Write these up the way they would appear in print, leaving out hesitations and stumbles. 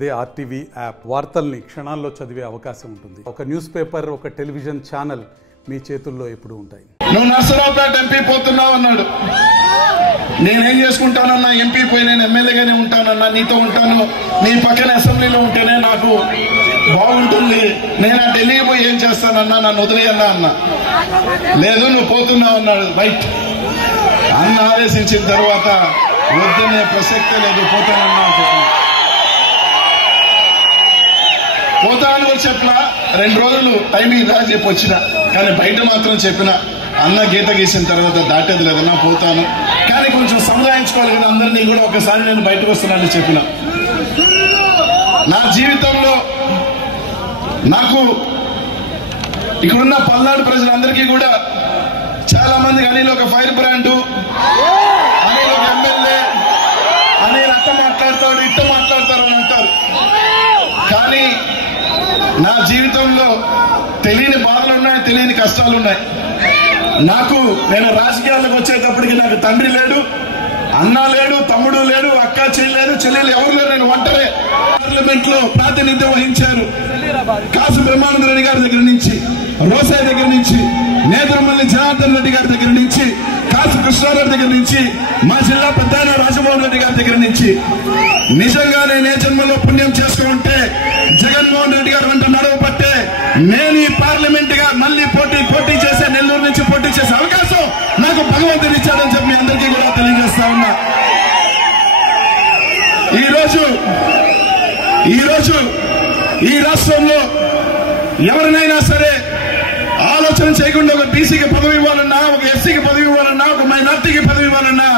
అదే RTV app వార్తల్ని క్షణాల్లో చదివే అవకాశం ఉంటుంది. ఒక న్యూస్ పేపర్, ఒక టెలివిజన్ ఛానల్ మీ చేతుల్లో ఎప్పుడు ఉంటాయి. నువ్వు నర్సరావుపేట ఎంపీ పోతున్నావు అన్నాడు. నేనేం చేసుకుంటానన్నా, ఎంపీ పోయి నేను ఎమ్మెల్యేగానే ఉంటానన్నా, నీతో ఉంటాను, నీ పక్కన అసెంబ్లీలో ఉంటేనే నాకు బాగుంటుంది, నేను ఆ ఢిల్లీకి పోయి ఏం చేస్తానన్నా, నన్ను వదిలేయన్నా అన్నా. లేదు నువ్వు పోతున్నావు అన్నాడు. రైట్ అన్న ఆదేశించిన తర్వాత వద్దనే ప్రసక్తే లేదు, పోతానన్నా. పోతాను కూడా చెప్పిన 2 రోజులు టైం ఇదా చెప్పి వచ్చిన, కానీ బయట మాత్రం చెప్పిన అన్న గీత గీసిన తర్వాత దాటేది లేదన్నా, పోతాను, కానీ కొంచెం సముదాయించుకోవాలి కదా అందరినీ కూడా, ఒకసారి నేను బయటకు వస్తున్నానని చెప్పిన. నా జీవితంలో నాకు ఇక్కడున్న పల్నాడు ప్రజలందరికీ కూడా చాలా మంది అనిల్ ఒక ఫైర్ బ్రాండ్, అనిల్ ఒక ఎమ్మెల్యే, అనిల్ అట్ట మాట్లాడతాడు ఇట్ట మాట్లాడతారు అని అంటారు. కానీ నా జీవితంలో తెలియని బాధలు ఉన్నాయి, తెలియని కష్టాలు ఉన్నాయి. నేను రాజకీయాలకు వచ్చేటప్పటికి నాకు తండ్రి లేడు, అన్న లేడు, తమ్ముడు లేడు, అక్క చెల్లెలేదు, చెల్లెలు ఎవరు లేరు, నేను ఒంటరే. పార్లమెంట్ లో ప్రాతినిధ్యం వహించారు. కాసు బ్రహ్మానంద రెడ్డి గారి దగ్గర నుంచి, రోసాయి దగ్గర నుంచి, నేత్రమల్లి జనార్దన్ రెడ్డి గారి దగ్గర నుంచి, కాసు కృష్ణారెడ్డి దగ్గర నుంచి, మా జిల్లా పెద్ద రాజమోహన్ రెడ్డి గారి దగ్గర నుంచి, నిజంగా నేను ఏ జన్మలో పుణ్యం చేసుకుంటే జగన్మోహన్ రెడ్డి గారు వెంట నడవబట్టే నేను ఈ పార్లమెంట్ గా మళ్ళీ పోటీ చేసే, నెల్లూరు నుంచి పోటీ చేసే అవకాశం నాకు భగవంతుడు ఇచ్చాడని చెప్పి మీ అందరికీ కూడా తెలియజేస్తా ఉన్నా. ఈరోజు ఈ రాష్ట్రంలో ఎవరినైనా సరే ఆలోచన చేయకుండా ఒక బీసీకి పదవి ఇవ్వాలన్నా, ఒక ఎస్సీకి పదవి ఇవ్వాలన్నా, ఒక మైనార్టీకి పదవి ఇవ్వాలన్నా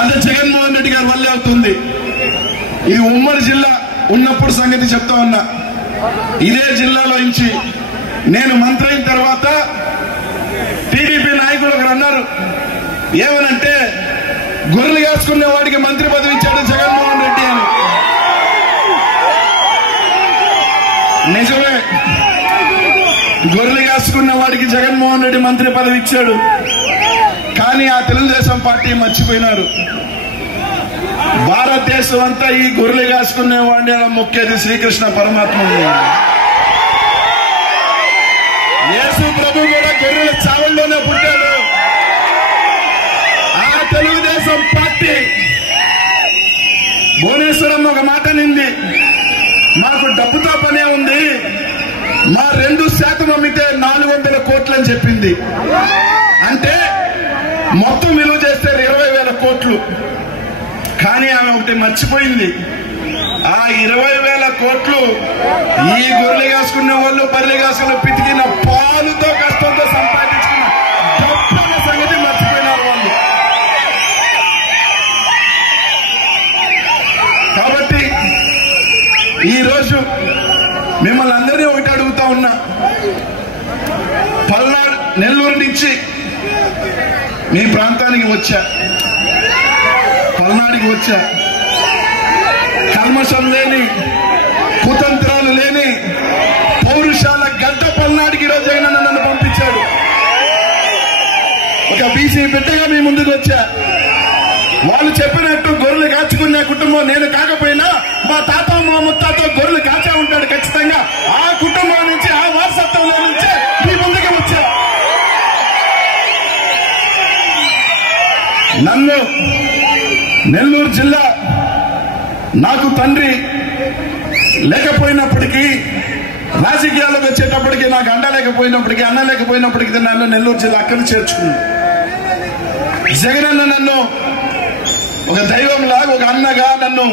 అది జగన్మోహన్ రెడ్డి గారి వల్లే అవుతుంది. ఇది ఉమ్మడి జిల్లా ఉన్నప్పుడు సంగతి చెప్తా ఉన్నా. ఇదే జిల్లాలో నుంచి నేను మంత్రి అయిన తర్వాత టీడీపీ నాయకులు ఒకరు అన్నారు, ఏమనంటే గొర్రెలు కాసుకునే వాడికి మంత్రి పదవి ఇచ్చాడు జగన్మోహన్ రెడ్డి అని. నిజమే, గొర్రెలు కాసుకున్న వాడికి జగన్మోహన్ రెడ్డి మంత్రి పదవి ఇచ్చాడు. కానీ ఆ తెలుగుదేశం పార్టీ మర్చిపోయినారు. భారతదేశం అంతా ఈ గొర్రెలు కాసుకునే వాడిని మొక్కేది శ్రీకృష్ణ పరమాత్ముడు. యేసు ప్రభు కూడా గొర్రెల చావల్లోనే పుట్టాడు. ఆ తెలుగుదేశం పార్టీ భువనేశ్వరం ఒక మాట నింది, మాకు డబ్బుతో పనే ఉంది, మా 2% అమ్మితే 400 కోట్లు అని చెప్పింది. అంటే మొత్తం విలువ చేస్తే 20,000 కోట్లు. కానీ ఆమె ఒకటి మర్చిపోయింది, ఆ 20,000 కోట్లు ఈ గొర్రెలు కాసుకునే వాళ్ళు, బర్రెలు కాసుకున్న పితికిన పాలుతో కష్టంతో సంపాదించుకున్న గొప్ప సంగతి మర్చిపోయినారు వాళ్ళు. కాబట్టి ఈరోజు మిమ్మల్ని అందరినీ ఒకటి అడుగుతా ఉన్నా, పల్నాడు నెల్లూరు నుంచి మీ ప్రాంతానికి వచ్చా, పల్నాడికి వచ్చా, కల్మషం లేని, కుతంత్రాలు లేని పౌరుషాల గడ్డ పల్నాడికి ఈరోజు జగన్ నన్ను పంపించాడు. ఒక బీసీ బిడ్డగా మీ ముందుకు వచ్చా. వాళ్ళు చెప్పినట్టు గొర్రెలు కాచుకునే కుటుంబం నేను కాకపోయినా మా తాత మా ముత్తాత గొర్రెలు కాచే ఉంటాడు ఖచ్చితంగా. ఆ కుటుంబం నుంచి, ఆ వారసత్వంలో నుంచే మీ ముందుకు వచ్చా. నన్ను నెల్లూరు జిల్లా నాకు తండ్రి లేకపోయినప్పటికీ, రాజకీయాల్లోకి వచ్చేటప్పటికి నాకు అండ లేకపోయినప్పటికీ, అన్న లేకపోయినప్పటికీ నన్ను నెల్లూరు జిల్లా అక్కడ చేర్చుకుంది. జగనన్న నన్ను ఒక దైవంలాగా, ఒక అన్నగా నన్ను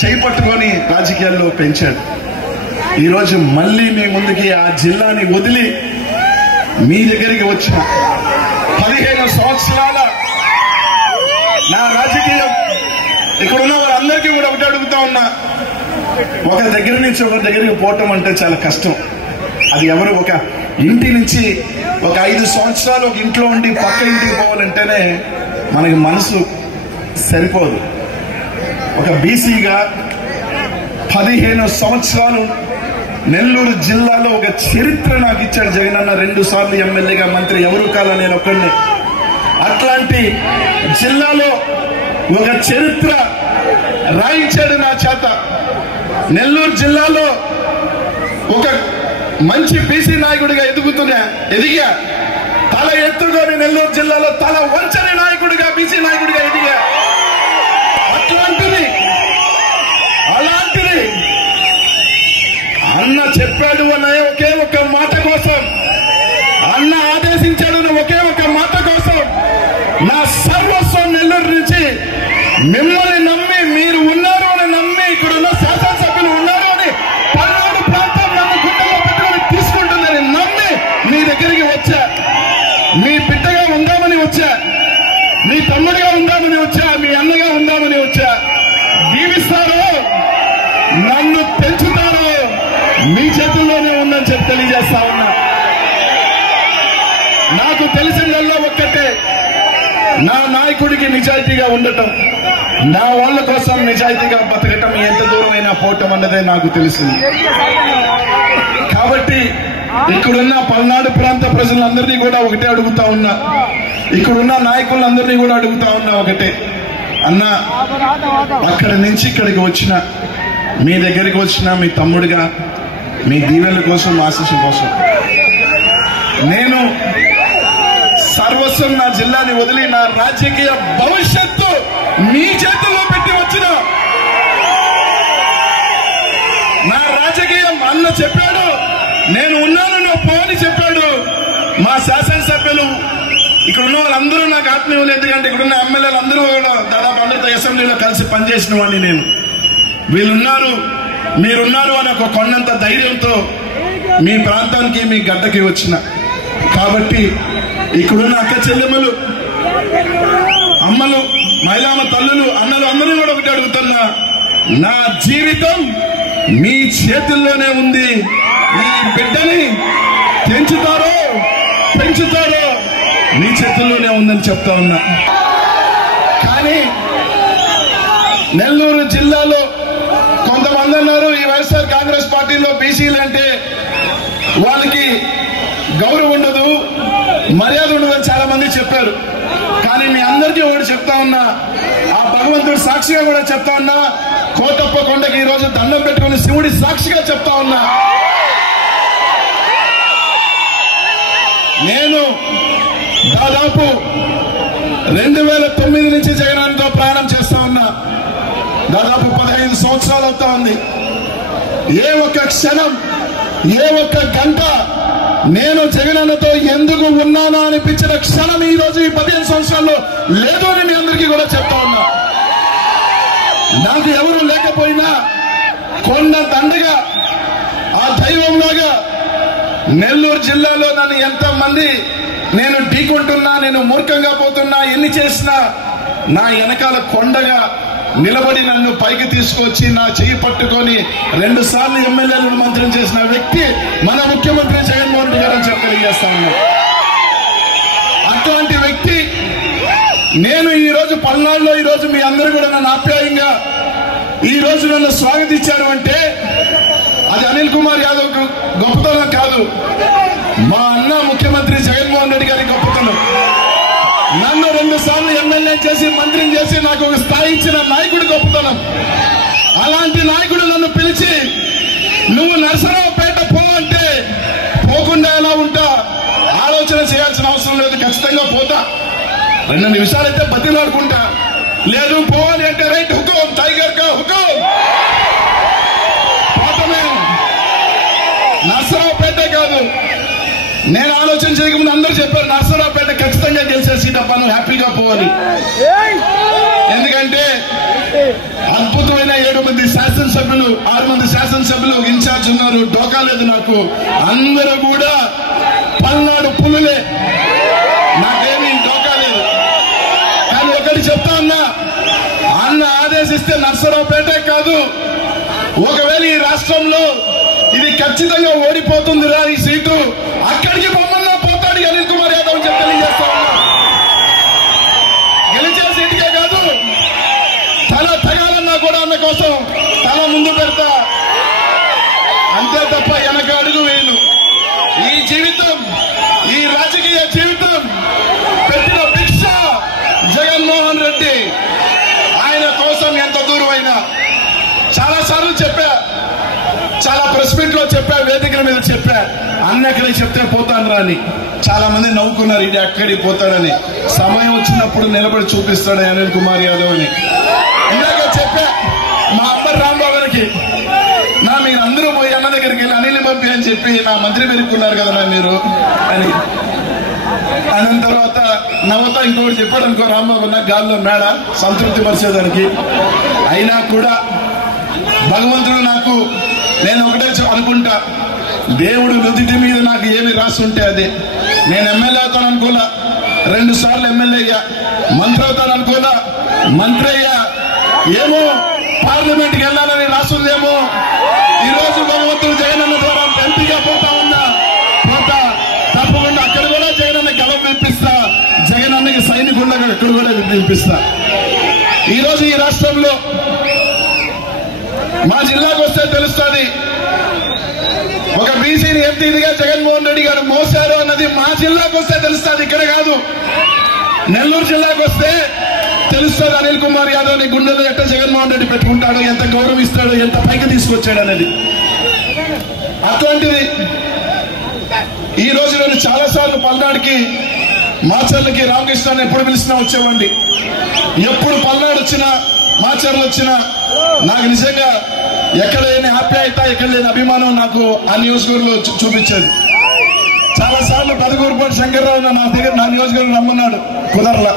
చేపట్టుకొని రాజకీయాల్లో పెంచాడు. ఈరోజు మళ్ళీ మీ ముందుకి ఆ జిల్లాని వదిలి మీ దగ్గరికి వచ్చిన 15 సంవత్సరాల నా రాజకీయం. ఇక్కడ ఉన్న వాళ్ళందరికీ కూడా ఒకటి అడుగుతా ఉన్నా, ఒక దగ్గర నుంచి ఒక దగ్గరికి పోవటం అంటే చాలా కష్టం. అది ఎవరు ఒక ఇంటి నుంచి ఒక 5 సంవత్సరాలు ఒక ఇంట్లో ఉండి పక్క ఇంటికి పోవాలంటేనే మనకి మనసు సరిపోదు. ఒక బీసీగా 15 సంవత్సరాలు నెల్లూరు జిల్లాలో ఒక చరిత్ర నాకు ఇచ్చాడు జగనన్న. 2 సార్లు ఎమ్మెల్యేగా, మంత్రి ఎవరు కాలా, నేను ఒక్కడిని. అట్లాంటి జిల్లాలో ఒక చరిత్ర రాయించాడు నా చేత. నెల్లూరు జిల్లాలో ఒక మంచి బీసీ నాయకుడిగా ఎదిగా తల ఎత్తుకొని నెల్లూరు జిల్లాలో తల వంచని నాయకుడిగా బీసీ నాయకుడిగా ఎదిగా. అలాంటిది అన్న చెప్పాడు అన్న ఒకే ఒక మాట కోసం, అన్న ఆదేశించాడు ఒకే ఒక మాట కోసం నా సర్వస్వం నెల్లూరు నుంచి మిమ్మల్ని నమ్మి, మీరు ఉన్నారు అని నమ్మి, ఇక్కడున్న శాసనసభ్యులు ఉన్నారు అని పల్నాడు ప్రాంతం నన్ను గుండెలో పెట్టుకొని తీసుకుంటుందని నమ్మి మీ దగ్గరికి వచ్చా. మీ బిడ్డగా ఉందామని వచ్చా, మీ తమ్ముడిగా ఉందామని వచ్చా, మీ అన్నగా ఉందామని వచ్చా. దీవిస్తారో నన్ను పెంచుతారో మీ చేతుల్లోనే ఉందని చెప్పి తెలియజేస్తా ఉన్నా. నాకు తెలిసిందల్లా ఒక్కటే, నా నాయకుడికి నిజాయితీగా ఉండటం, నా వాళ్ళ కోసం నిజాయితీగా బతకటం ఎంత దూరమైనా పోవటం అన్నదే నాకు తెలిసింది. కాబట్టి ఇక్కడున్న పల్నాడు ప్రాంత ప్రజలందరినీ కూడా ఒకటే అడుగుతా ఉన్నా, ఇక్కడున్న నాయకులందరినీ కూడా అడుగుతా ఉన్నా ఒకటే, అన్నా అక్కడి నుంచి ఇక్కడికి వచ్చిన, మీ దగ్గరికి వచ్చిన మీ తమ్ముడిగా, మీ దీవెనల కోసం, ఆశీస్సు కోసం నేను సర్వస్వం నా జిల్లాని వదిలి నా రాజకీయ భవిష్యత్తు మీ చేతుల్లో పెట్టి వచ్చిన, నా రాజకీయం అన్న చెప్పాడు, నేను ఉన్నాను నువ్వు పోని చెప్పాడు. మా శాసనసభ్యులు ఇక్కడ ఉన్న వాళ్ళందరూ నాకు ఆత్మీయులు, ఎందుకంటే ఇక్కడున్న ఎమ్మెల్యేలు అందరూ కూడా దాదాపు అందరితో అసెంబ్లీలో కలిసి పనిచేసిన వాడిని నేను. వీళ్ళున్నారు, మీరున్నారు అని ఒక కొండంత ధైర్యంతో మీ ప్రాంతానికి, మీ గడ్డకి వచ్చిన. కాబట్టి ఇక్కడున్న అక్క చెల్లెమ్మలు, అమ్మలు, మహిళామ తల్లులు, అన్నలు అందరూ కూడా ఒకటి అడుగుతున్నా, నా జీవితం మీ చేతుల్లోనే ఉంది. మీ బిడ్డని పెంచుతారో మీ చేతుల్లోనే ఉందని చెప్తా ఉన్నా. కానీ నెల్లూరు జిల్లాలో కొంతమంది అన్నారు, ఈ వైఎస్ఆర్ కాంగ్రెస్ పార్టీలో బీసీలు అంటే వాళ్ళకి గౌరవం ఉండదు, మర్యాద ఉండదని చాలా మంది చెప్పారు. కానీ మీ అందరికీ ఒకటి చెప్తా ఉన్నా, ఆ భగవంతుడు సాక్షిగా కూడా చెప్తా ఉన్నా, కోటప్ప కొండకి ఈ రోజు దండం పెట్టుకుని శివుడి సాక్షిగా చెప్తా ఉన్నా, నేను దాదాపు 2009 నుంచి జగనన్నతో ప్రయాణం చేస్తా ఉన్నా. దాదాపు 15 సంవత్సరాలు అవుతా ఉంది. ఏ ఒక్క క్షణం, ఏ ఒక్క గంట నేను జగనన్నతో ఎందుకు ఉన్నానా అనిపించిన క్షణం ఈ రోజు ఈ 15 సంవత్సరాల్లో లేదు అని మీ అందరికీ కూడా చెప్తా ఉన్నా. నాకు ఎవరు లేకపోయినా కొండ దండగా, ఆ దైవంలాగా నెల్లూరు జిల్లాలో నన్ను ఎంతమంది నేను ఢీకొంటున్నా, నేను మూర్ఖంగా పోతున్నా, ఎన్ని చేసినా నా వెనకాల కొండగా నిలబడి నన్ను పైకి తీసుకొచ్చి నా చెయ్యి పట్టుకొని 2 సార్లు ఎమ్మెల్యేలను మంత్రం చేసిన వ్యక్తి మన ముఖ్యమంత్రి జగన్మోహన్ రెడ్డి గారు అని చెప్పి తెలియజేస్తా ఉన్నాను. అట్లాంటి వ్యక్తి నేను ఈ రోజు పల్నాడులో, ఈ రోజు మీ అందరూ కూడా నన్ను ఆప్యాయంగా ఈ రోజు నన్ను స్వాగతించారు అంటే అది అనిల్ కుమార్ యాదవ్ గొప్పతనం కాదు, మా అన్న ముఖ్యమంత్రి జగన్మోహన్ రెడ్డి గారి గొప్పతనం. నన్ను 2 సార్లు ఎమ్మెల్యే చేసి, మంత్రిని చేసి నాకు ఒక స్థాయి ఇచ్చిన నాయకుడి గొప్పతనం. అలాంటి నాయకుడు నన్ను పిలిచి నువ్వు నరసరావుపేట పో అంటే పోకుండా ఎలా ఉంటా, ఆలోచన చేయాల్సిన అవసరం లేదు, ఖచ్చితంగా పోతా. 2 నిమిషాలైతే బతిలాడుకుంటా, లేదు పోవాలి అంటే రైట్ హుకుం, టైగర్ కా హుకుం, పోతమే. నరసరావుపేటే కాదు, నేను ఆలోచన చేయకముందు అందరూ చెప్పారు నరసరావుపేట ఖచ్చితంగా గెలిచే సీట్ అప్ప, నువ్వు హ్యాపీగా పోవాలి. ఎందుకంటే అద్భుతమైన 7 మంది శాసనసభ్యులు, 6 మంది శాసనసభ్యులు ఇన్ఛార్జ్ ఉన్నారు, డోకా లేదు నాకు. అందరూ కూడా పల్నాడు పులులే, నాకేమీ డోకా లేదు. కానీ ఒకటి చెప్తా ఉన్నా, అన్న ఆదేశిస్తే నరసరావుపేటే కాదు, ఒకవేళ ఈ రాష్ట్రంలో ఇది ఖచ్చితంగా ఓడిపోతుందిరా ఈ సీటు, అక్కడికి బొమ్మల్లో పోతాడు అనిల్ కుమార్ యాదవ్ అని చెప్పి తెలియజేస్తా ఉన్నా. గెలిచే సీటుకే కాదు, తల తగాలన్నా కూడా అన్న కోసం తల ముందు పెడతా, అంతే తప్ప వెనక అడుగు వేయను. ఈ జీవితం, ఈ రాజకీయ జీవితం పెట్టిన భిక్ష జగన్మోహన్ రెడ్డి. ఆయన కోసం ఎంత దూరం అయినా చాలా సార్లు చెప్పా, ప్రెస్ మీట్ లో చెప్పా, వేదికల మీద చెప్పా, అన్న ఎక్కడికి చెప్తే పోతాను రాని. చాలా మంది నవ్వుకున్నారు, ఇది అక్కడికి పోతాడని. సమయం వచ్చినప్పుడు నిలబడి చూపిస్తాడు అనిల్ కుమార్ యాదవ్ అని. ఇందాక చెప్పా మా అమ్మ రాంబాబుకి, మీరు అందరూ పోయి అన్న దగ్గరికి వెళ్ళి అనిల్ పంపి అని చెప్పి నా మంత్రి పెరుక్కున్నారు కదా మీరు అని. అన్న తర్వాత నవ్వుతా ఇంకోటి చెప్పాడు అనుకో రాంబాబు, నా గాల్లో మేడ సంతృప్తి పరిచేదానికి. అయినా కూడా భగవంతుడు నాకు, నేను ఒకటే అనుకుంటా, దేవుడు నుదిటి మీద నాకు ఏమి రాసి ఉంటే అదే. నేను ఎమ్మెల్యే అవుతాను అనుకోలా, 2 సార్లు ఎమ్మెల్యే అయ్యా. మంత్రి అవుతాను అనుకోలా, మంత్రి అయ్యా. ఏమో పార్లమెంట్కి వెళ్ళాలని రాసుందేమో. ఈ రోజు భగవంతుడు జగనన్న ద్వారా ఎంపీగా పోతా ఉన్నా, పోతా తప్పకుండా అక్కడ కూడా జగనన్న గెలవ పిలిపిస్తా, జగనన్నకి సైనికులుగా అక్కడ కూడా పిలిపిస్తా. ఈ రోజు ఈ రాష్ట్రంలో మా జిల్లాకు వస్తే తెలుస్తుంది, ఒక బీసీని ఎంత ఇదిగా జగన్మోహన్ రెడ్డి గారు మోసారు అన్నది మా జిల్లాకు వస్తే తెలుస్తుంది, ఇక్కడ కాదు. నెల్లూరు జిల్లాకు వస్తే తెలుస్తుంది అనిల్ కుమార్ యాదవ్ ని గుండెలో ఎట్ట జగన్మోహన్ రెడ్డి పెట్టుకుంటాడో, ఎంత గౌరవిస్తాడో, ఎంత పైకి తీసుకొచ్చాడు అనేది. అట్లాంటిది ఈ రోజు నేను చాలా సార్లు పల్నాడుకి, మాచర్లకి రామకృష్ణ ఎప్పుడు పిలిచినా వచ్చేవాడి. ఎప్పుడు పల్నాడు వచ్చినా, మాచర్లు వచ్చినా నాకు నిజంగా ఎక్కడ లేని ఆప్యాయత, ఎక్కడ లేని అభిమానం నాకు ఆ నియోజకవర్గంలో చూపించేది. చాలా సార్లు పెదకూరుపాటి శంకర్రావు నా నియోజకవర్గం రమ్మన్నాడు, కుదరలా.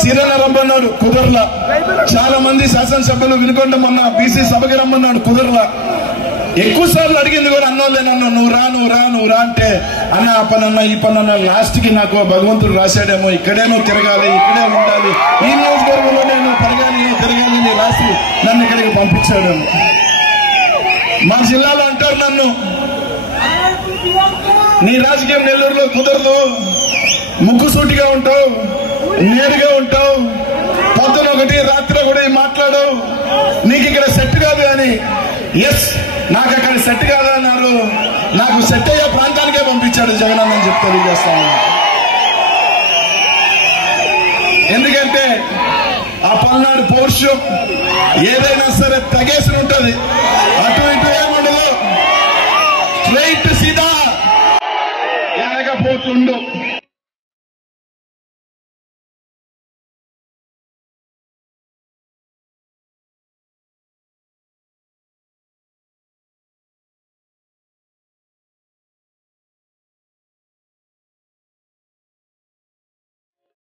సీరన్న రమ్మన్నాడు, కుదరలా. చాలా మంది శాసనసభ్యులు వినుకొండ మొన్న బీసీ సభకి రమ్మన్నాడు, కుదరలా. ఎక్కువ సార్లు అడిగింది కూడా అన్నోళ్ళే నన్ను, నువ్వు రా అంటే, అన్న ఆ పనన్నా ఈ పనన్నా. లాస్ట్ కి నాకు భగవంతుడు రాశాడేమో, ఇక్కడేనో తిరగాలి, ఇక్కడే ఉండాలి, ఈ నియోజకవర్గంలో నేను తిరగాలి అని రాసి నన్ను ఇక్కడికి పంపించాడేమో. మా జిల్లాలో అంటారు నన్ను, నీ రాజకీయం నెల్లూరులో కుదరదు, ముక్కుసూటిగా ఉంటావు, నేరుగా ఉంటావు, పొద్దున ఒకటి రాత్రి ఒకటి మాట్లాడవు, నీకు ఇక్కడ సెట్ కాదు అని. ఎస్, నాకు అక్కడ సెట్ కాదన్నారు. నాకు సెట్ అయ్యే ప్రాంతానికే పంపించాడు జగనన్న అని చెప్పి తెలియజేస్తాను. ఎందుకంటే ఆ పల్నాడు పౌరుషం ఏదైనా సరే తగేసి ఉంటుంది, అటు ఇటు ఏముండదు, స్ట్రైట్ సీదా